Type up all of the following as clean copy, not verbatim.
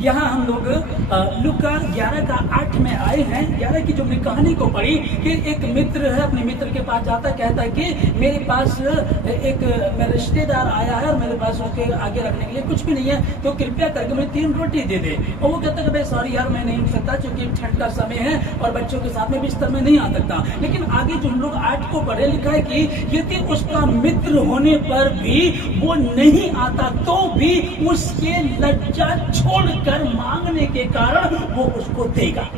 यहाँ हम लोग लूका 11 का 8 में आए हैं। 11 की जो हमने कहानी को पढ़ी कि एक मित्र है, अपने मित्र के पास जाता, कहता है कि मेरे पास एक मेरा रिश्तेदार आया है और मेरे पास उसके आगे रखने के लिए कुछ भी नहीं है, तो कृपया करके मुझे 3 रोटी दे दे। और वो कहता है भाई सॉरी यार, मैं नहीं उठ सकता क्योंकि ठंड का समय है और बच्चों के साथ में बिस्तर में नहीं आ सकता। लेकिन आगे जो हम लोग 8 को पढ़े लिखा है कि यदि उसका मित्र होने पर भी वो नहीं आता तो भी उसके लज्जा छोड़कर मांगने के कारण वो उसको देगा।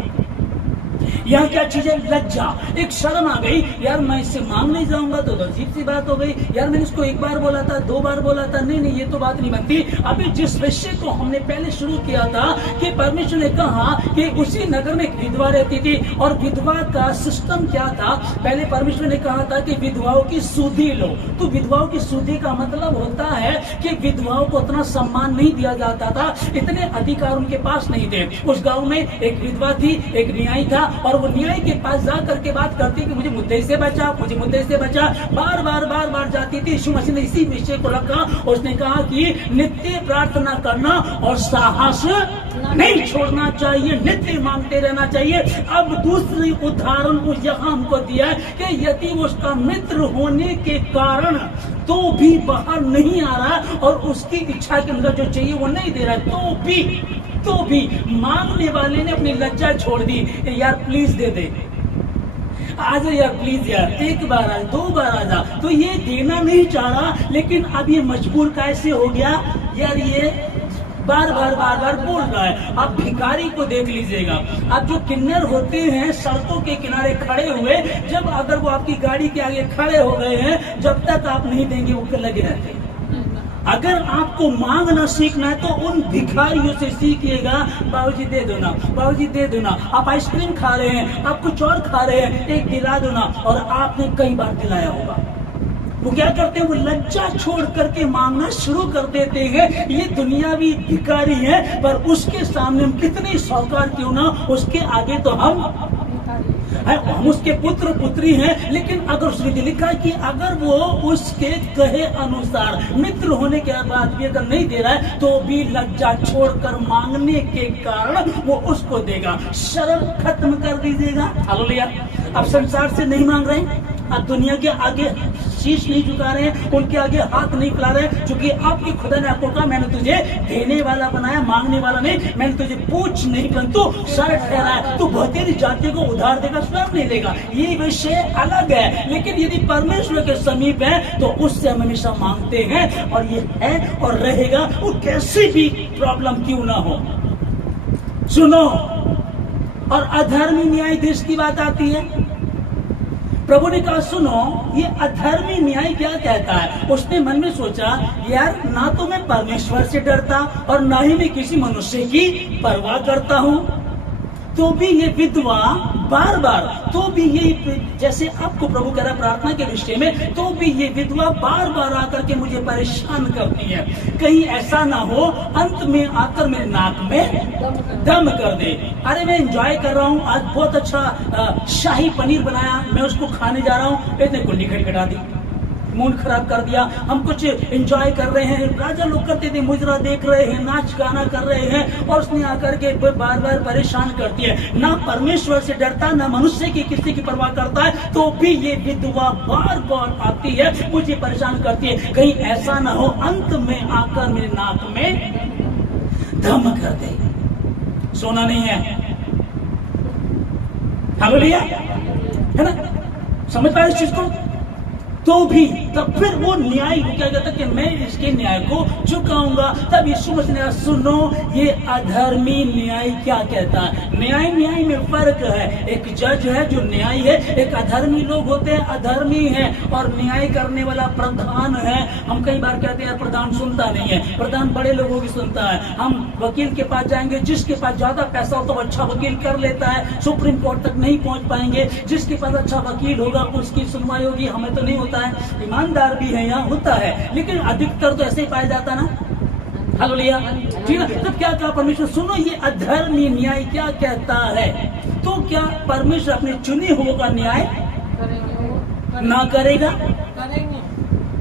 यहाँ क्या चीज है? लज्जा, एक शर्म आ गई, यार मैं इससे मांग नहीं जाऊंगा तो अजीब सी बात हो गई, यार मैंने इसको 1 बार बोला था, 2 बार बोला था, नहीं ये तो बात नहीं बनती। अभी जिस विषय को हमने पहले शुरू किया था कि परमेश्वर ने कहा कि उसी नगर में एक विधवा रहती थी और विधवा का सिस्टम क्या था। पहले परमेश्वर ने कहा था कि विधवाओं की सुधि लो। तो विधवाओं की सुधि का मतलब होता है कि विधवाओं को उतना सम्मान नहीं दिया जाता था, इतने अधिकार उनके पास नहीं थे। उस गाँव में एक विधवा थी, एक न्यायी था और वो न्यायी के पास जा करके बात करती कि मुझे मुद्दे से बचा, मुझे मुद्दे से बचा, बार बार जाती थी। यीशु मसीह ने इसी विषय को रखा। उसने कहा कि नित्य प्रार्थना करना और साहस नहीं छोड़ना चाहिए, नित्य मांगते रहना चाहिए। अब दूसरी उदाहरण वो यहाँ हमको दिया है कि यदि उसका मित्र होने के कारण तो भी बाहर नहीं आ रहा और उसकी इच्छा के अंदर जो चाहिए वो नहीं दे रहा है, तो भी मांगने वाले ने अपनी लज्जा छोड़ दी। यार प्लीज दे दे, आज यार प्लीज यार, 1 बार आ, 2 बार आ जा। तो ये देना नहीं चाह रहा, लेकिन अब ये मजबूर कैसे हो गया यार, ये बार बार बोल रहा है। आप भिखारी को देख लीजिएगा, आप जो किन्नर होते हैं सड़कों के किनारे खड़े हुए, जब अगर वो आपकी गाड़ी के आगे खड़े हो गए हैं, जब तक आप नहीं देंगे वो लगे रहते हैं। अगर आपको मांगना सीखना है तो उन भिखारियों से सीखिएगा। बाबूजी दे दो ना, बाबूजी दे दो ना। आप आइसक्रीम खा रहे हैं, आप कुछ और खा रहे हैं, एक दिला दो ना। और आपने कई बार दिलाया होगा। वो क्या करते हैं? वो लज्जा छोड़ करके मांगना शुरू कर देते हैं। ये दुनियावी भिखारी है, पर उसके सामने हम कितने साहूकार क्यों ना, उसके आगे तो हम उसके पुत्र पुत्री हैं। लेकिन अगर उसने लिखा है कि अगर वो उसके कहे अनुसार मित्र होने के बाद भी अगर नहीं दे रहा है तो भी लज्जा छोड़कर मांगने के कारण वो उसको देगा। शर्म खत्म कर दीजिएगा। हालेलुया। अब संसार से नहीं मांग रहे, अब दुनिया के आगे शीश नहीं झुका रहे हैं, उनके आगे हाथ नहीं फैला रहे, क्योंकि आपकी खुदा ने आपको कहा मैंने तुझे देने वाला बनाया, मांगने वाला नहीं। मैंने तुझे पूछ नहीं परंतु सर ठहराया। तू बहुतेरी जाति को उधार देगा, स्वयं नहीं देगा। ये विषय अलग है। लेकिन यदि परमेश्वर के समीप है तो उससे हम हमेशा मांगते हैं, और ये है और रहेगा, वो कैसी भी प्रॉब्लम क्यों ना हो। सुनो, और अधर्मी न्यायाधीश की बात आती है। प्रभु ने कहा सुनो, ये अधर्मी न्याय क्या कहता है। उसने मन में सोचा यार, ना तो मैं परमेश्वर से डरता और ना ही मैं किसी मनुष्य की परवाह करता हूँ, तो भी ये विधवा बार तो भी ये, जैसे आपको प्रभु कह रहा प्रार्थना के विषय में, तो भी ये विधवा बार आकर के मुझे परेशान करती है। कहीं ऐसा ना हो अंत में आकर मेरे नाक में दम कर दे। अरे मैं एंजॉय कर रहा हूँ, आज बहुत अच्छा शाही पनीर बनाया, मैं उसको खाने जा रहा हूँ, इतने कुंडी खटखटा दी, मूड खराब कर दिया। हम कुछ एंजॉय कर रहे हैं, राजा लोग करते थे, मुजरा देख रहे हैं, नाच गाना कर रहे हैं, और उसने आकर के बार परेशान करती है। ना परमेश्वर से डरता, ना मनुष्य की किसी की परवाह करता है, तो भी ये विधवा बार आती है, मुझे परेशान करती है। कहीं ऐसा ना हो अंत में आकर मेरे नाक में दम कर दे। सोना नहीं है, हालेलुया, है ना? समझ पाए इस चीज को? तो भी तब फिर वो न्याय क्या कहता कि मैं इसके न्याय को झुकाऊंगा। तब यीशु मसीह ने सुनो, ये अधर्मी न्याय क्या कहता है। न्याय में फर्क है। एक जज है जो न्याय है, एक अधर्मी लोग होते हैं, अधर्मी है, और न्याय करने वाला प्रधान है। हम कई बार कहते हैं प्रधान सुनता नहीं है, प्रधान बड़े लोगों की सुनता है। हम वकील के पास जाएंगे, जिसके पास ज्यादा पैसा हो तो अच्छा वकील कर लेता है, सुप्रीम कोर्ट तक नहीं पहुंच पाएंगे। जिसके पास अच्छा वकील होगा उसकी सुनवाई होगी, हमें तो नहीं होता है। ईमानदार भी है, यहाँ होता है, लेकिन अधिकतर तो ऐसे ही पाया जाता ना। हालेलुया, ठीक है। तब क्या कहा परमेश्वर? सुनो, ये अधर्मी न्याय क्या कहता है। तो क्या परमेश्वर अपने चुने हुए का न्याय ना करेगा?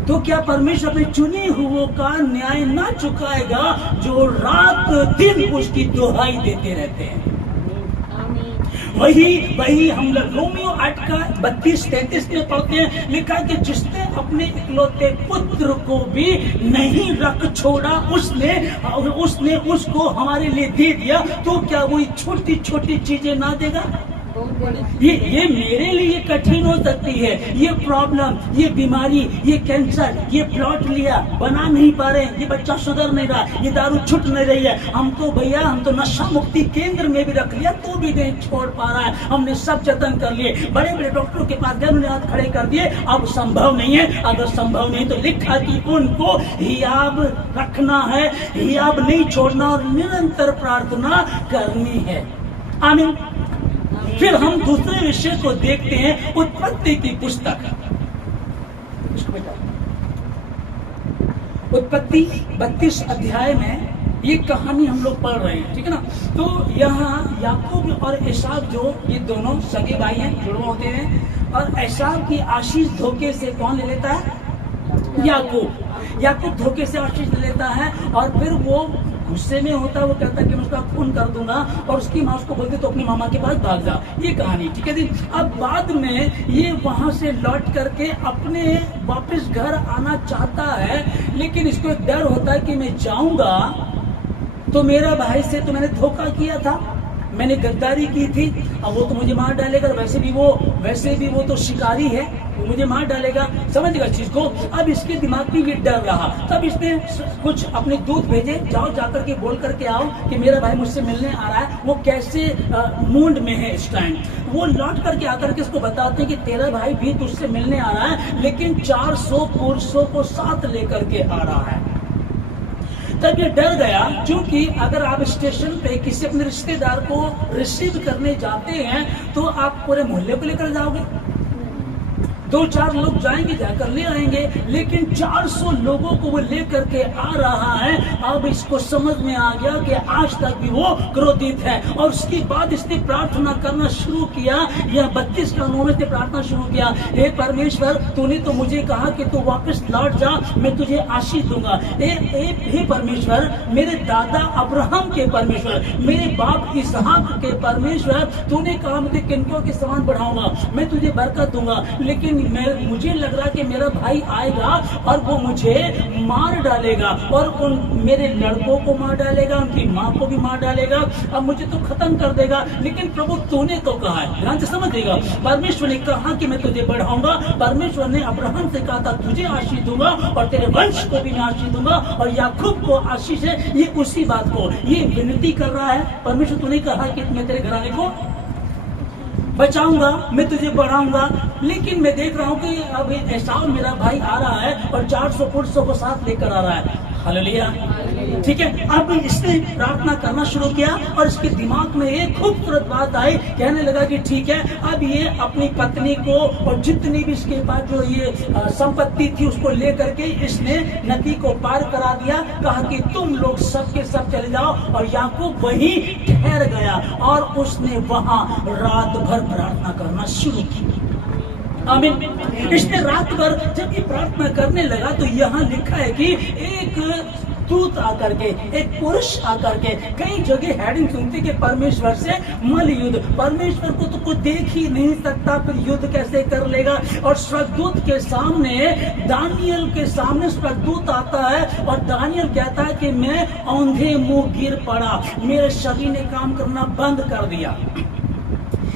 तो क्या परमेश्वर अपने चुने हुओं का न्याय ना चुकाएगा जो रात दिन उसकी दुहाई देते रहते हैं? वही हम लोग रोमियो 8 का 32-33 में पढ़ते हैं, लिखा कि जिसने अपने इकलौते पुत्र को भी नहीं रख छोड़ा, उसने उसको हमारे लिए दे दिया, तो क्या वही छोटी छोटी चीजें ना देगा? ये मेरे लिए कठिन हो सकती है, ये प्रॉब्लम, ये बीमारी, ये कैंसर, ये प्लॉट लिया बना नहीं पा रहे, ये बच्चा सुधर नहीं रहा, ये दारू छूट नहीं रही है, हम तो नशा मुक्ति केंद्र में भी रख लिया तो भी नहीं छोड़ पा रहा है, हमने सब जतन कर लिए, बड़े बड़े डॉक्टरों के पास गए, उन्होंने हाथ खड़े कर दिए, अब संभव नहीं है। अगर संभव नहीं तो लिखा कि उनको हियाब रखना है, हियाब नहीं छोड़ना और निरंतर प्रार्थना करनी है। आमीन। फिर हम दूसरे विषय को देखते हैं, उत्पत्ति की पुस्तक। उत्पत्ति 32 अध्याय में ये कहानी हम लोग पढ़ रहे हैं, ठीक है ना। तो यहाँ याकूब और एसाव, जो ये दोनों सगे भाई हैं, जुड़वा होते हैं, और एसाव की आशीष धोखे से कौन ले लेता है? याकूब धोखे से आशीष ले लेता है, और फिर वो गुस्से में होता है, वो कहता है कि मैं उसका खून कर दूंगा, और उसकी माँ उसको बोलती तो अपनी मामा के पास भाग जा। ये कहानी, ठीक है जी। अब बाद में ये वहां से लौट करके अपने वापस घर आना चाहता है, लेकिन इसको एक डर होता है कि मैं जाऊंगा तो मेरा भाई से तो मैंने धोखा किया था, मैंने गद्दारी की थी, अब वो तो मुझे मार डालेगा, वैसे भी वो तो शिकारी है, वो मुझे मार डालेगा, समझ गया चीज को। अब इसके दिमाग में ये डर रहा, तब इसने कुछ अपने दूत भेजे, जाओ जाकर के बोल करके आओ कि मेरा भाई मुझसे मिलने आ रहा है, वो कैसे मूड में है इस टाइम। वो लौट करके आकर के इसको बताते हैं कि तेरा भाई भी तुझसे मिलने आ रहा है, लेकिन 400 पुरुषों को साथ लेकर के आ रहा है। तब ये डर गया, क्योंकि अगर आप स्टेशन पे किसी अपने रिश्तेदार को रिसीव करने जाते हैं तो आप पूरे मोहल्ले को लेकर जाओगे, 2-4 लोग जाएंगे, जाकर ले आएंगे, लेकिन 400 लोगों को वो लेकर के आ रहा है। अब इसको समझ में आ गया कि आज तक भी वो क्रोधित है, और उसके बाद इसने प्रार्थना करना शुरू किया। यह 32 का 9 में प्रार्थना शुरू किया, हे परमेश्वर, तूने तो मुझे कहा कि तू वापस लौट जा, मैं तुझे आशीष दूंगा। हे परमेश्वर, मेरे दादा अब्राहम के परमेश्वर, मेरे बाप इसहाक के परमेश्वर, तूने कहा मुझे किनको के समान बढ़ाऊंगा, मैं तुझे बरकत दूंगा, लेकिन मुझे लग रहा कि मेरा भाई आएगा और वो मुझे मार डालेगा, और उन मेरे लड़कों को मार डालेगा, उनकी माँ को भी मार डालेगा, अब मुझे तो खत्म कर देगा। लेकिन प्रभु तूने तो कहा है, ध्यान से समझिएगा, परमेश्वर ने कहा कि मैं तुझे बढ़ाऊंगा। परमेश्वर ने अब्राहम से कहा था तुझे आशीष दूंगा और तेरे वंश को भी मैं आशीष दूंगा, और याकूब को आशीष है। ये उसी बात को ये विनती कर रहा है, परमेश्वर तूने कहा कि मैं तेरे घराने को बचाऊंगा, मैं तुझे बढ़ाऊंगा, लेकिन मैं देख रहा हूं कि अब एसाव मेरा भाई आ रहा है और 400 पुरुषों को साथ लेकर आ रहा है। हालेलुया, ठीक है। अब इसने प्रार्थना करना शुरू किया, और इसके दिमाग में एक खूबसूरत बात आई, कहने लगा कि ठीक है, अब ये अपनी पत्नी को और जितनी भी इसके पास जो ये संपत्ति थी उसको लेकर के इसने नदी को पार करा दिया। कहा कि तुम लोग सब के सब चले जाओ, और याकूब वहीं ठहर गया, और उसने वहां रात भर प्रार्थना करना शुरू की। आमीन। इसने रात भर जब ये प्रार्थना करने लगा तो यहाँ लिखा है कि एक दूत आकर के, एक पुरुष आकर के, कई जगह हेडिंग सुनती कि परमेश्वर से मल युद्ध, परमेश्वर को तो कोई देख ही नहीं सकता, फिर युद्ध कैसे कर लेगा। और स्वर्गदूत के सामने, दानियल के सामने स्वर्गदूत आता है, और दानियल कहता है कि मैं औंधे मुंह गिर पड़ा, मेरे शरीर ने काम करना बंद कर दिया।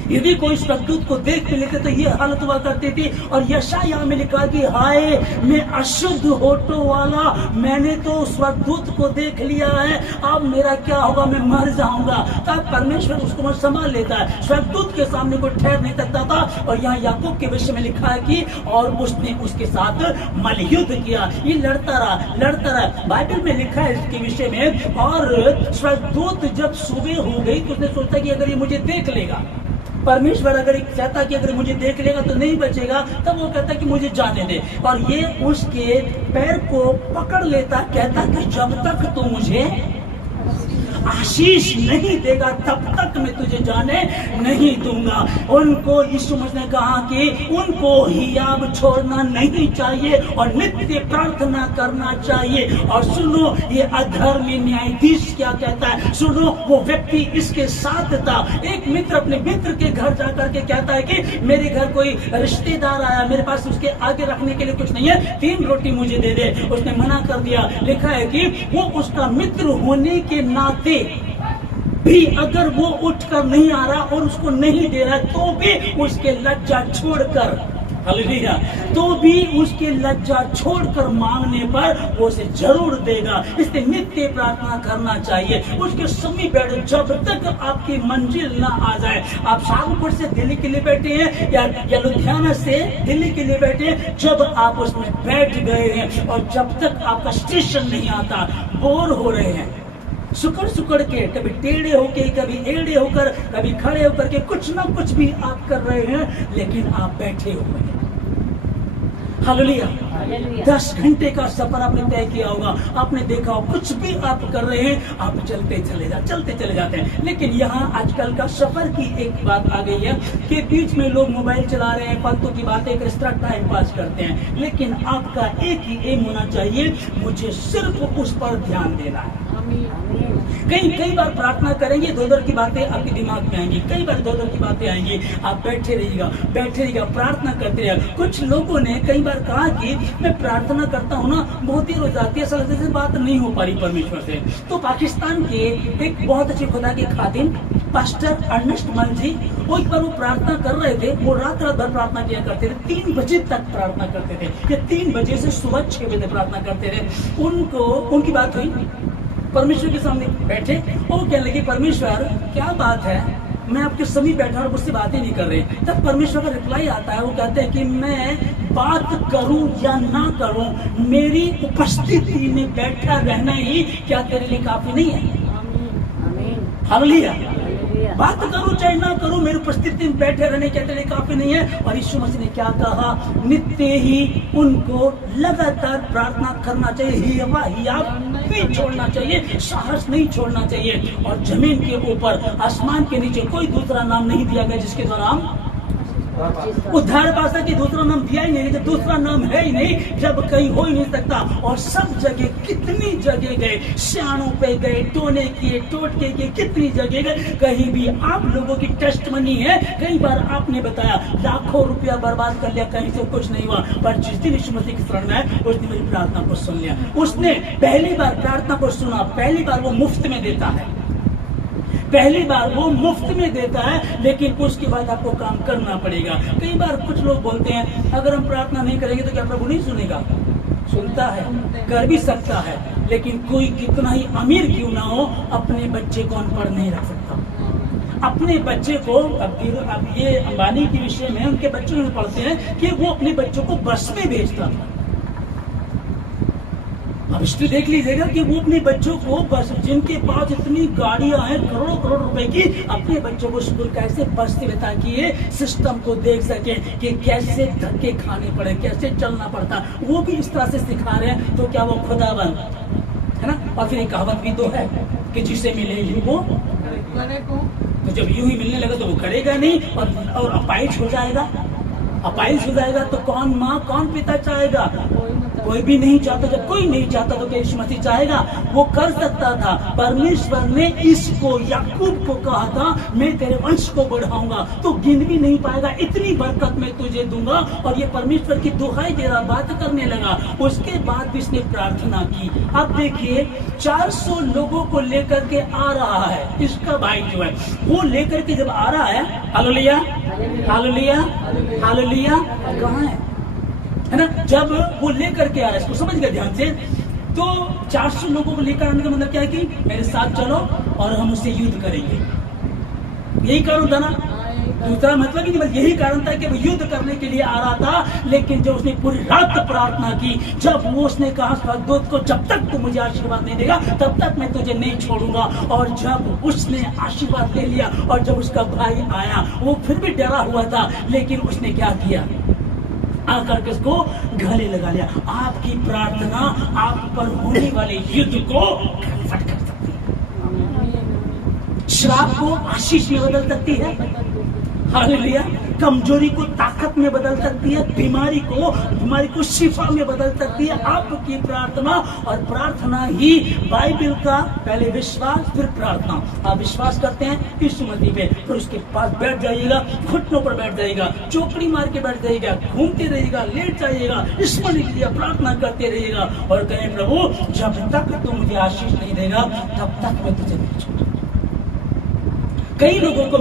यदि कोई स्वर्गदूत को देख भी लेते तो ये हालत हुआ करती थी। और यशायाह में लिखा कि हाय मैं अशुद्ध होठों वाला, मैंने तो स्वर्गदूत को देख लिया है, अब मेरा क्या होगा, मैं मर जाऊंगा। तब परमेश्वर उसको संभाल लेता है, स्वर्गदूत के सामने कोई ठहर नहीं सकता था। और यहाँ याकूब के विषय में लिखा है कि और उसने उसके साथ मलयुद्ध किया, ये लड़ता रहा। बाइबल में लिखा है इसके विषय में। और स्वर्गदूत जब सुबह हो गई तो उसने सोचा कि अगर ये मुझे देख लेगा, परमेश्वर अगर चाहता कि अगर मुझे देख लेगा तो नहीं बचेगा, तब वो कहता कि मुझे जाने दे, और ये उसके पैर को पकड़ लेता, कहता कि जब तक तू मुझे आशीष नहीं देगा तब तक मैं तुझे जाने नहीं दूंगा। उनको यीशु मसीह ने कहा कि उनको हियाब छोड़ना नहीं चाहिए और नित्य प्रार्थना करना चाहिए। और सुनो ये अधर्मी न्यायाधीश क्या कहता है, सुनो वो व्यक्ति इसके साथ था। एक मित्र अपने मित्र के घर जाकर के कहता है कि मेरे घर कोई रिश्तेदार आया, मेरे पास उसके आगे रखने के लिए कुछ नहीं है, 3 रोटी मुझे दे दे। उसने मना कर दिया। लिखा है कि वो उसका मित्र होने के नाते भी अगर वो उठकर नहीं आ रहा और उसको नहीं दे रहा तो भी उसके लज्जा छोड़कर, हालेलुया, तो भी उसके लज्जा छोड़कर मांगने पर वो उसे जरूर देगा। इसलिए नित्य प्रार्थना करना चाहिए। उसके समीप बैठो जब तक आपकी मंजिल ना आ जाए। आप शाहपुर से दिल्ली के लिए बैठे हैं या लुधियाना से दिल्ली के लिए बैठे हैं, जब आप उसमें बैठ गए हैं और जब तक आपका स्टेशन नहीं आता, बोर हो रहे हैं, सुकड़ के, कभी टेढ़े होके, कभी एड़े होकर, कभी खड़े होकर के कुछ ना कुछ भी आप कर रहे हैं, लेकिन आप बैठे हुए हैं। हालेलुया। 10 घंटे का सफर आपने तय किया होगा, आपने देखा हो कुछ भी आप कर रहे हैं, आप चलते चले जाते हैं। लेकिन यहाँ आजकल का सफर की एक बात आ गई है कि बीच में लोग मोबाइल चला रहे हैं, फालतू की बातें कर, इस तरह टाइम पास करते हैं। लेकिन आपका एक ही एम होना चाहिए, मुझे सिर्फ उस पर ध्यान देना है। कई बार प्रार्थना करेंगे, इधर की बातें आपके दिमाग में आएंगी, कई बार इधर की बातें आएंगी, आप बैठे रहिएगा, प्रार्थना करते रहिएगा। कुछ लोगों ने कई बार कहा कि मैं प्रार्थना करता हूँ ना, बहुत देर हो जाती है, सलते से बात नहीं हो पा रही परमेश्वर से। तो पाकिस्तान के एक बहुत अच्छे खुदा के खादिम पास्टर अर्नेस्ट मंज जी, वो एक बार वो प्रार्थना कर रहे थे, वो रात भर प्रार्थना किया करते थे, 3 बजे तक प्रार्थना करते थे, ये 3 बजे से सुबह 6 बजे प्रार्थना करते थे। उनकी बात हुई, परमेश्वर के सामने बैठे और कहने लगे, परमेश्वर क्या बात है, मैं आपके समीप बैठा और मुझसे बातें नहीं कर रहे। तब परमेश्वर का रिप्लाई आता है, वो कहते हैं कि मैं बात करूं या ना करूं, मेरी उपस्थिति में बैठा रहना ही क्या तेरे लिए काफी नहीं है? हालेलुया। बात करूं चाहे ना करूं, मेरी उपस्थिति में बैठे रहने क्या तेरे लिए काफी नहीं है? और यीशु मसीह ने क्या कहा, नित्य ही उनको लगातार प्रार्थना करना चाहिए, हियाब नहीं छोड़ना चाहिए, साहस नहीं छोड़ना चाहिए। और जमीन के ऊपर, आसमान के नीचे कोई दूसरा नाम नहीं दिया गया जिसके द्वारा हम उद्धार पा सके। दूसरा नाम दिया ही नहीं, जब दूसरा नाम है ही नहीं, जब कहीं हो ही नहीं सकता। और सब जगह, कितनी जगह गए, सियाणों पे गए, टोने किए, टोटके किए, कितनी जगह गए, कहीं भी आप लोगों की टेस्टमनी है। कई बार आपने बताया लाखों रुपया बर्बाद कर लिया, कहीं से कुछ नहीं हुआ, पर जिस दिन यीशु मसीह की शरण में आए, उस दिन मेरी प्रार्थना को सुन लिया। उसने पहली बार प्रार्थना को सुना, पहली बार वो मुफ्त में देता है, पहली बार वो मुफ्त में देता है, लेकिन उसके बाद आपको काम करना पड़ेगा। कई बार कुछ लोग बोलते हैं, अगर हम प्रार्थना नहीं करेंगे तो क्या प्रभु नहीं सुनेगा? सुनता है, कर भी सकता है, लेकिन कोई कितना ही अमीर क्यों ना हो, अपने बच्चे को अनपढ़ नहीं रख सकता। अपने बच्चे को, अब ये अंबानी के विषय में उनके बच्चों में पढ़ते हैं कि वो अपने बच्चों को बस में भेजता था। अब हिस्ट्री देख लीजिएगा कि वो अपने बच्चों को बस, जिनके पास इतनी गाड़ियां हैं करोड़ों रुपए की, अपने बच्चों को स्कूल कैसे बस से, ताकि ये सिस्टम को देख सके कि कैसे धक्के खाने पड़े, कैसे चलना पड़ता, वो भी इस तरह से सिखा रहे हैं। तो क्या वो खुदावन है ना? और फिर एक कहावत भी तो है कि जिसे मिले यूं वो करे को, तो जब यूं ही मिलने लगा तो वो करेगा नहीं, और अपाइज हो जाएगा। अपाइज हो जाएगा तो कौन माँ कौन पिता चाहेगा? कोई भी नहीं चाहता। जब कोई नहीं चाहता तो क्या यीशु मसीह चाहेगा? वो कर सकता था। परमेश्वर ने इसको, याकूब को कहा था, मैं तेरे वंश को बढ़ाऊंगा, तो गिन भी नहीं पाएगा, इतनी बरकत मैं तुझे दूंगा। और ये परमेश्वर की दुहाई दे रहा, बात करने लगा। उसके बाद भी इसने प्रार्थना की। अब देखिए 400 लोगों को लेकर के आ रहा है, इसका भाई जो है वो लेकर के जब आ रहा है, हालेलुया हालेलुया हालेलुया, कहाँ है ना? जब वो लेकर के आ रहा है, इसको समझ गए ध्यान से, तो 400 लोगों को लेकर आने का मतलब क्या है कि मेरे साथ चलो और हम उससे युद्ध करेंगे। यही कारण था ना, दूसरा मतलब ही नहीं, बस यही कारण था कि वो युद्ध करने के लिए आ रहा था। लेकिन जब उसने पूरी रात प्रार्थना की, जब वो उसने कहा स्वर्गदूत को, जब तक तू मुझे आशीर्वाद नहीं देगा तब तक मैं तुझे नहीं छोड़ूंगा, और जब उसने आशीर्वाद ले लिया और जब उसका भाई आया, वो फिर भी डरा हुआ था, लेकिन उसने क्या किया? आकर के उसको गले लगा लिया। आपकी प्रार्थना आप पर होने वाले युद्ध को खटखट कर सकती है। श्राप को आशीष में बदल सकती है, हालेलुया। कमजोरी को ताकत में बदल सकती है, बीमारी को शिफा में बदल सकती है आपकी प्रार्थना। और प्रार्थना ही बाइबल का पहले विश्वास फिर प्रार्थना। आप विश्वास करते हैं यीशु मसीह पे, फिर उसके पास बैठ जाइएगा, घुटनों पर बैठ जाइएगा, चौकड़ी मार के बैठ जाइएगा, घूमते रहिएगा, लेट जाइएगा, ईश्वर के लिए प्रार्थना करते रहिएगा और कहें प्रभु जब तक तू मुझे आशीष नहीं देगा तब तक मैं तुझे नहीं छोड़ूंगा। कई लोगों को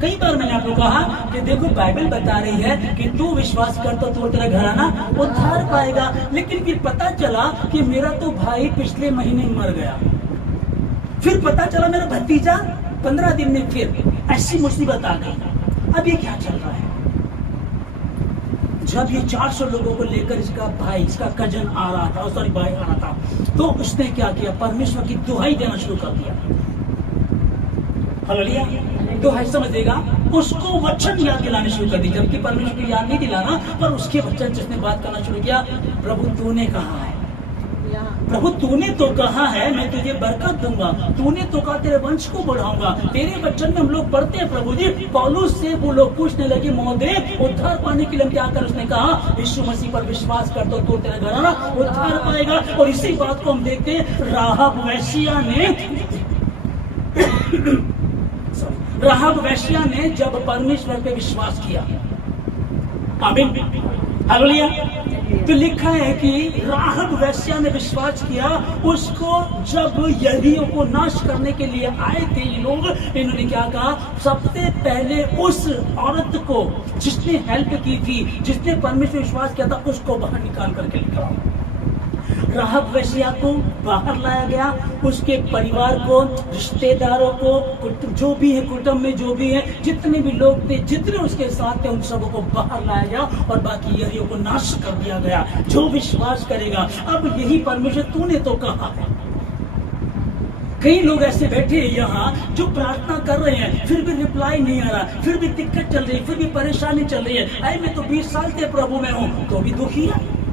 कई बार मैंने आपको कहा कि देखो बाइबल बता रही है कि तू विश्वास कर तो तेरा घराना उद्धार पाएगा, लेकिन फिर पता चला कि मेरा तो भाई पिछले महीने मर गया, फिर पता चला मेरा भतीजा 15 दिन में फिर ऐसी मुसीबत आ गई। अब ये क्या चल रहा है? जब ये 400 लोगों को लेकर इसका कजन आ रहा था, सॉरी भाई आ रहा था, तो उसने क्या किया? परमेश्वर की दुहाई देना शुरू कर दिया। हालेलुया। दुहाई समझेगा, उसको वचन याद दिलाने शुरू कर दी, जबकि परमेश्वर को याद नहीं दिलाना, पर उसके वचन जिसने बात करना शुरू किया, प्रभु तूने कहा है, प्रभु तूने तो कहा है मैं तुझे बरकत दूंगा, तूने तो कहा तेरे वंश को बढ़ाऊंगा। तेरे वचन में हम लोग पढ़ते हैं प्रभु जी, पौलुस से वो लोग पूछने लगे महोदय उद्धार पाने के लिए हम क्या कर? उसने कहा यीशु मसीह पर विश्वास कर तो तेरा घराना उद्धार पाएगा। और इसी बात को हम देखते हैं, राहब वेश्या ने जब परमेश्वर पे विश्वास किया, आमीन, हालेलुया, तो लिखा है कि राहब वेश्या ने विश्वास किया। उसको जब यरीहो को नाश करने के लिए आए थे ये लोग, इन्होंने क्या कहा? सबसे पहले उस औरत को जिसने हेल्प की थी, जिसने परमेश्वर विश्वास किया था, उसको बाहर निकाल करके लिखा। राहब वेश्या को बाहर लाया गया, उसके परिवार को, रिश्तेदारों को, जो भी है कुटुंब में जो भी है, जितने भी लोग थे, जितने उसके साथ थे, उन सबको बाहर लाया गया और बाकी यरीहो को नाश कर दिया गया। जो विश्वास करेगा, अब यही परमेश्वर तूने तो कहा है। कई लोग ऐसे बैठे हैं यहाँ जो प्रार्थना कर रहे हैं, फिर भी रिप्लाई नहीं आ रहा, फिर भी दिक्कत चल रही है, फिर भी परेशानी चल रही है। अरे मैं तो 20 साल से प्रभु में हूँ, तो भी दुखी है।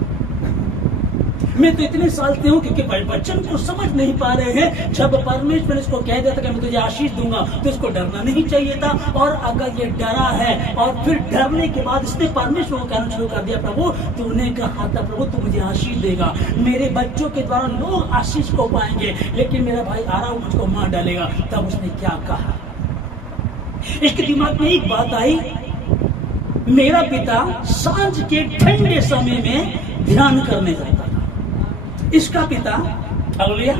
मैं तो इतने साल से हूँ, क्योंकि वचन को समझ नहीं पा रहे हैं। जब परमेश्वर इसको कह देता कि मैं तुझे आशीष दूंगा, तो इसको डरना नहीं चाहिए था। और अगर ये डरा है और फिर डरने के बाद इसने परमेश्वर को कहना शुरू कर दिया, प्रभु तूने कहा था प्रभु तू मुझे आशीष देगा, मेरे बच्चों के द्वारा लोग आशीष को पाएंगे, लेकिन मेरा भाई आ रहा मुझको मार डालेगा। तब उसने क्या कहा? इसके दिमाग में एक बात आई, मेरा पिता सांझ के ठंडे समय में ध्यान करने जाता था। इसका पिता, हालेलुया,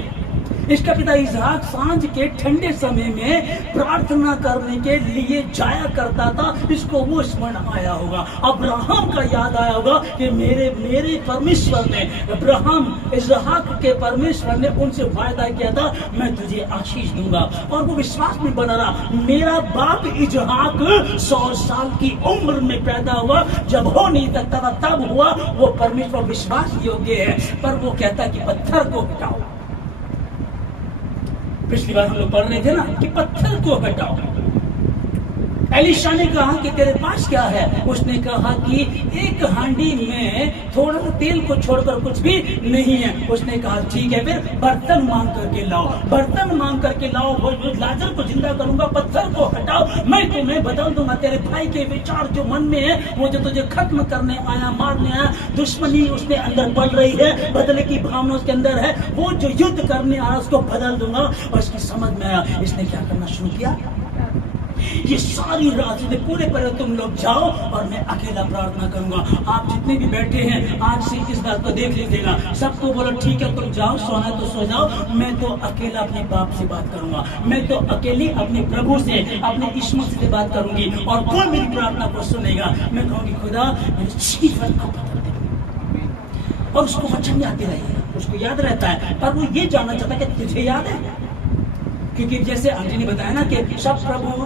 इसका पिता इसहाक सांझ के ठंडे समय में प्रार्थना करने के लिए जाया करता था। इसको वो स्मरण आया होगा, अब्राहम का याद आया होगा कि मेरे परमेश्वर ने, अब्राहम इसहाक के परमेश्वर ने उनसे वायदा किया था मैं तुझे आशीष दूंगा। और वो विश्वास में बना रहा। मेरा बाप इसहाक 100 साल की उम्र में पैदा हुआ, जब हो नहीं सकता था तब हुआ। वो परमेश्वर विश्वास योग्य है, पर वो कहता कि पत्थर को हटाओ। पिछली बार हम लोग पढ़ रहे थे ना कि पत्थर को हटाओ। एलिशा ने कहा कि तेरे पास क्या है? उसने कहा कि एक हांडी में थोड़ा सा तेल को छोड़कर कुछ भी नहीं है। उसने कहा ठीक है, फिर बर्तन मांग करके लाओ, बर्तन मांग करके लाओ, वो लाजर को जिंदा करूंगा, पत्थर को हटाओ, मैं तुम्हें बदल दूंगा। तेरे भाई के विचार जो मन में है, वो जो तुझे खत्म करने आया, मारने आया, दुश्मनी उसके अंदर बढ़ रही है, बदले की भावना उसके अंदर है, वो जो युद्ध करने आया उसको बदल दूंगा। और इसकी समझ में आया, इसने क्या करना शुरू किया? ये सारी रात पूरे पर तुम लोग जाओ और मैं अकेला प्रार्थना करूंगा। आप जितने भी बैठे हैं आज से इस बात को देख लीजिएगा, सबको बोलो ठीक है तुम जाओ, सोना तो सो जाओ, मैं तो अकेला अपने बाप से बात करूंगा, मैं तो अकेले अपने प्रभु से, अपने ईश्वर से बात करूंगी और कोई मेरी प्रार्थना को सुनेगा। मैं कहूंगी खुदा मेरे जीवन को बदल दे। और उसको वचन याद रहेगा, उसको याद रहता है, पर वो ये जानना चाहता है कि तुझे याद है। क्योंकि जैसे आंटी ने बताया ना कि सब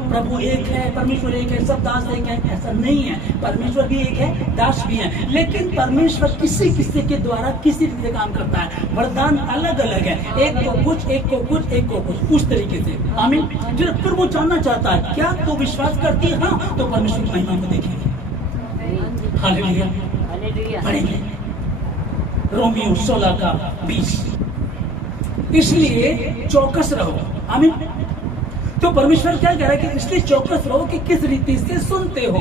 प्रभु एक है, परमेश्वर एक है, सब दास एक है, ऐसा नहीं है। परमेश्वर भी एक है, दास भी है, लेकिन परमेश्वर किसी के द्वारा किसी तरह काम करता है। वरदान अलग अलग है, एक को कुछ, एक को कुछ, एक को कुछ, उस तरीके से। आमीन। फिर वो जानना चाहता है क्या तो विश्वास करती है? हाँ, तो परमेश्वर की महिमा को देखेंगे। हालेलुया, पढ़ेंगे रोमियो 16:20। इसलिए चौकस रहो। आमीन। तो परमेश्वर क्या कह रहा है कि इसलिए चौकस रहो कि किस रीति से सुनते हो,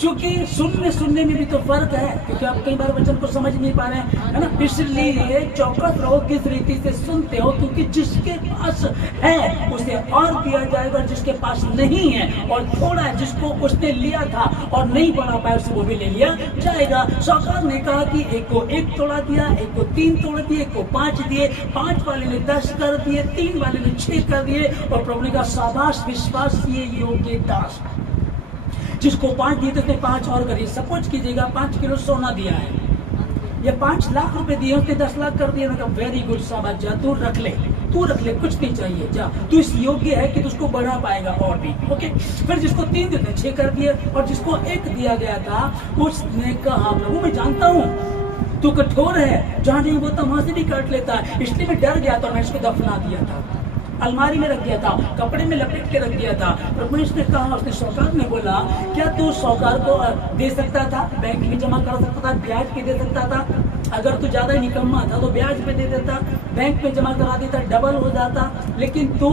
क्योंकि सुनने में भी तो फर्क है, क्योंकि आप कई बार वचन को समझ नहीं पा रहे हैं, है ना। इसलिए चौकस रहो किस रीति से सुनते हो, क्योंकि जिसके पास है उसे और दिया जाएगा, जिसके पास नहीं है और थोड़ा है जिसको उसने लिया था और नहीं बढ़ा पाया उसे वो भी ले लिया जाएगा। साहूकार ने कहा कि एक को 1 तोड़ा दिया, एक को 3 तोड़ दिए, एक को 5 दिए, 5 वाले ने 10 कर दिए, 3 वाले ने 6 कर दिए। और प्रभु ने कहा शाबाश विश्वासीय योग्य दास, जिसको 5 दिए तो उसने 5 और करिए। सपोज कीजिएगा 5 किलो सोना दिया है या 5 लाख रुपए दिए, उसने 10 लाख कर दिया। मतलब वेरी गुड, शाबाश, जा तू रख ले, कुछ नहीं चाहिए, जा तू इस योग्य है कि उसको बढ़ा पाएगा और भी। ओके, फिर जिसको 3 देते 6 कर दिए, और जिसको 1 दिया गया था उसने कहा प्रभु मैं जानता हूँ तू कठोर है, जहाँ नहीं वो तो वहां से भी काट लेता है, इसलिए मैं डर गया था, मैं इसको दफना दिया था, अलमारी में रख दिया था, कपड़े में लपेट के रख दिया था। प्रभु ने कहा, उसने साहूकार ने बोला क्या तू साहूकार को दे सकता था, बैंक में जमा कर सकता था, ब्याज पे दे सकता था, अगर तू ज्यादा निकम्मा था तो ब्याज पे दे देता, बैंक में जमा करा देता, डबल हो जाता, लेकिन तू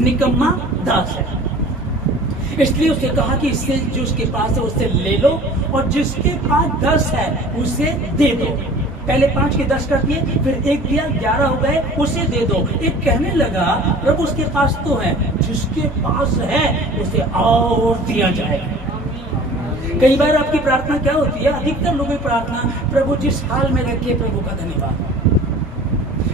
निकम्मा दास है। इसलिए उसने कहा कि इससे जो उसके पास है उससे ले लो, और जिसके पास 10 है उसे दे दो। पहले 5 के 10 कर दिए, फिर 1 दिया, 11 हो गए, उसे दे दो। एक कहने लगा प्रभु उसके पास तो है, जिसके पास है उसे और दिया जाएगा। कई बार आपकी प्रार्थना क्या होती है, अधिकतर लोगों की प्रार्थना प्रभु जिस हाल में रखे प्रभु का धन्यवाद,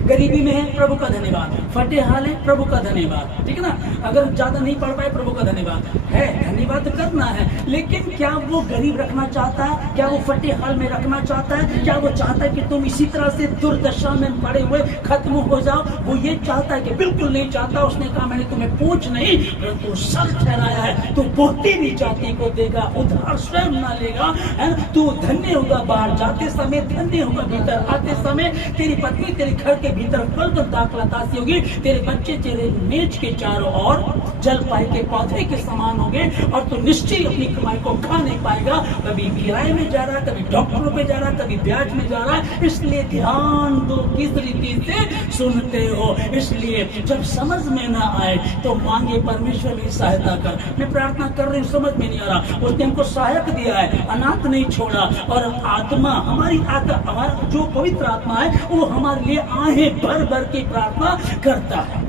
गरीबी में है प्रभु का धन्यवाद, फटे हाल है प्रभु का धन्यवाद, ठीक है ना। अगर ज्यादा नहीं पढ़ पाए प्रभु का धन्यवाद है, धन्यवाद करना है, लेकिन क्या वो गरीब रखना चाहता है, क्या वो फटे हाल में रखना चाहता है, क्या वो चाहता है कि तुम इसी तरह से दुर्दशा में पड़े हुए खत्म हो जाओ, वो ये चाहता है कि बिल्कुल नहीं चाहता। उसने कहा मैंने तुम्हें पूछ नहीं परंतु सर ठहराया है, तू बहुती भी जाति को देगा, उधार स्वयं ना लेगा, है ना। तू धन्य होगा बाहर जाते समय, धन्य होगा भीतर आते समय, तेरी पत्नी तेरे घर के भीतर फल पर दाखला तासी होगी, तेरे बच्चे तेरे मेज के चारों ओर जल पाए के पौधे के समान होंगे, और तू निश्चय अपनी कमाई को खा नहीं पाएगा। कभी किराए में जा रहा है, कभी डॉक्टरों पे जा रहा है, कभी ब्याज में जा रहा है। इसलिए ध्यान दो किस रीति से सुनते हो। इसलिए जब समझ में ना आए तो मांगे परमेश्वर की सहायता कर। मैं प्रार्थना कर रही हूँ, समझ में नहीं आ रहा, उसने हमको सहायक दिया है, अनाथ नहीं छोड़ा, और आत्मा हमारी हमारा जो पवित्र आत्मा है वो हमारे लिए आहे भर भर की प्रार्थना करता है।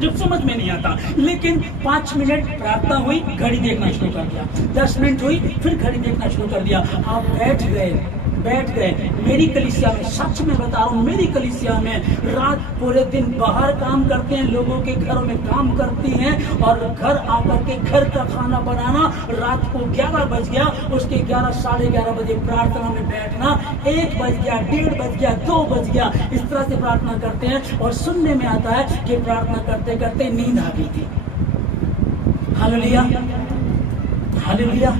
जब समझ में नहीं आता, लेकिन 5 मिनट प्रार्थना हुई, घड़ी देखना शुरू कर दिया, 10 मिनट हुई, फिर घड़ी देखना शुरू कर दिया, आप बैठ गए। मेरी कलीसिया में, सच में बता रहा हूँ, मेरी कलीसिया में रात पूरे दिन बाहर काम करते हैं, लोगों के घरों में काम करती हैं, और घर आकर के घर का खाना बनाना, रात को 11 बज गया, उसके 11 साढ़े 11 बजे प्रार्थना में बैठना, 1 बज गया, 1:30 बज गया, 2 बज गया, इस तरह से प्रार्थना करते हैं। और सुनने में आता है कि प्रार्थना करते करते नींद आ गई थी। Hallelujah, hallelujah.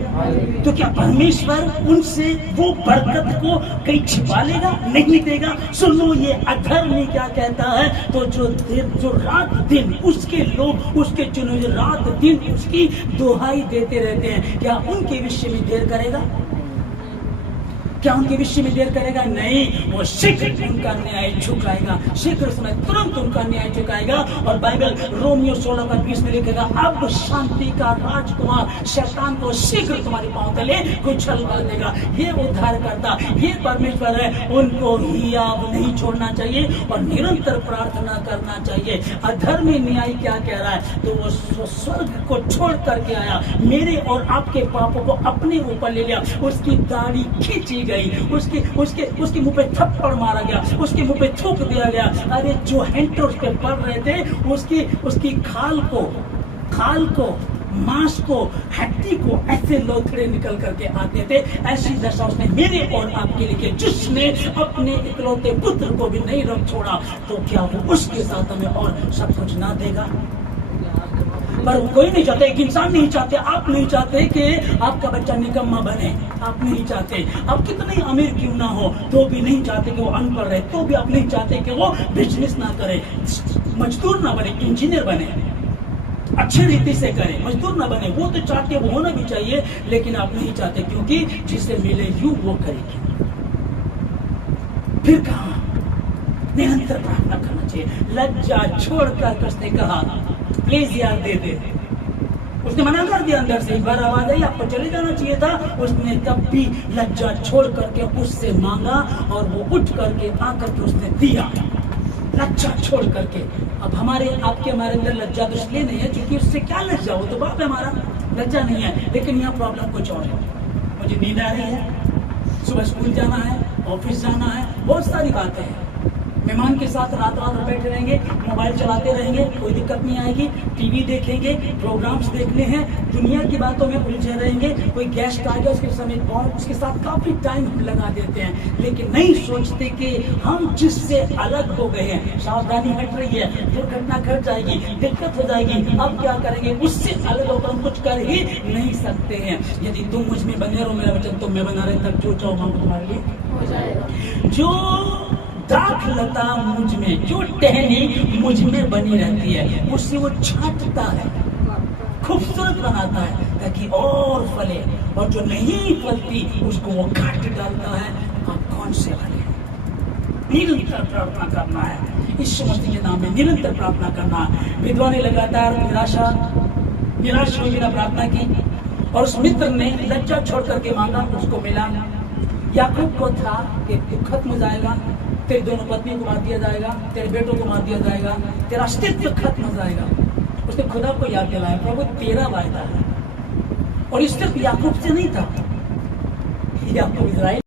तो क्या परमेश्वर उनसे वो बरकत को कहीं छिपा लेगा? नहीं देगा। सुनो, ये अधर्मी क्या कहता है, तो जो रात दिन उसके लोग, उसके चुने रात दिन उसकी दुहाई देते रहते हैं, क्या उनके विषय में देर करेगा? क्या उनके विषय में देर करेगा? नहीं, वो शीघ्र उनका न्याय झुकाएगा, शीघ्र समय तुरंत उनका न्याय झुकाएगा। और बाइबल रोमियो 16:20 में लिखेगा, अब शांति का राजकुमार शैतान को शीघ्र तुम्हारे पांव तले कुचल कर देगा। ये उद्धार करता, ये परमेश्वर है, उनको हियाव नहीं छोड़ना चाहिए और निरंतर प्रार्थना करना चाहिए। अधर्मी न्याय क्या कह रहा है, तो वो स्वर्ग को छोड़ करके आया, मेरे और आपके पापों को अपने ऊपर ले लिया, उसकी दाढ़ी खींची गई, उसके मुंह पे थप्पड़ मारा गया, उसके मुंह पे थूक दिया गया। अरे जो हैंटर उस पे पड़ रहे थे, उसकी खाल को मांस को, हड्डी को ऐसे लोथड़े निकल करके आते थे। ऐसी दशा उसने मेरे और आपके लिए, जिसने अपने इकलौते पुत्र को भी नहीं रख छोड़ा, तो क्या वो उसके साथ हमें और सब कुछ ना देगा? पर कोई नहीं चाहते, एक इंसान नहीं चाहते, आप नहीं चाहते कि आपका बच्चा निकम्मा बने, आप नहीं चाहते। आप कितने अमीर क्यों ना हो तो भी नहीं चाहते कि वो अनपढ़ रहे, तो भी आप नहीं चाहते कि वो बिजनेस ना करे, मजदूर ना बने, इंजीनियर बने, अच्छी रीति से करे, मजदूर ना बने। वो तो चाहते, वो होना भी चाहिए, लेकिन आप नहीं चाहते, क्योंकि जिसे मिले यूं वो करेगी। फिर कहा निरंतर प्रार्थना करना चाहिए, लज्जा छोड़कर उसने कहा प्लीज यार दे दे। उसने मना कर दिया अंदर से, एक बार आवाज आई आपको चले जाना चाहिए था। उसने तब भी लज्जा छोड़ करके उससे मांगा और वो उठ करके आकर के उसने दिया, लज्जा छोड़ करके। अब आपके हमारे अंदर लज्जा तो इसलिए नहीं है क्योंकि उससे क्या लज्जा, वो तो बाप है हमारा, लज्जा नहीं है। लेकिन यहाँ प्रॉब्लम कुछ और है। मुझे नींद आ रही है, सुबह स्कूल जाना है, ऑफिस जाना है, बहुत सारी बातें हैं। मेहमान के साथ रात रात बैठे रहेंगे, मोबाइल चलाते रहेंगे, कोई दिक्कत नहीं आएगी। टीवी देखेंगे, प्रोग्राम्स देखने हैं, दुनिया की बातों में उलझे रहेंगे। कोई गेस्ट आ गया, उसके समय उसके साथ काफी टाइम हम लगा देते हैं, लेकिन नहीं सोचते कि हम जिससे अलग हो गए हैं, सावधानी हट रही है, दुर्घटना घट जाएगी, दिक्कत हो जाएगी। अब क्या करेंगे? उससे अलग होकर हम कुछ कर ही नहीं सकते हैं। यदि तुम मुझ में बने रहो, मेरा वचन तुम में बना रहे, तब जो चाहो मांगो तुम्हारे लिए हो जाएगा। जो दाखलता मुझ में, जो टहनी मुझ में बनी रहती है, उससे वो छांटता है, खूबसूरत बनाता है ताकि और फले, और जो नहीं फलती उसको वो काट डालता है। आप कौन से फले? निरंतर प्रार्थना करना है, यीशु मसीह के नाम में निरंतर प्रार्थना करना। विधवा ने लगातार निराश हुई बिना प्रार्थना की, और उस मित्र ने लज्जा छोड़ करके मांगा, उसको मिला। याकूब को था कि तू खत्म हो जाएगा, तेरी दोनों पत्नी को मार दिया जाएगा, तेरे बेटों को मार दिया जाएगा, तेरा अस्तित्व खत्म हो जाएगा। उसने खुदा को याद दिलाया, प्रभु तेरा वायदा है। और इस सिर्फ याकूब से नहीं था, याकूब इस्राएल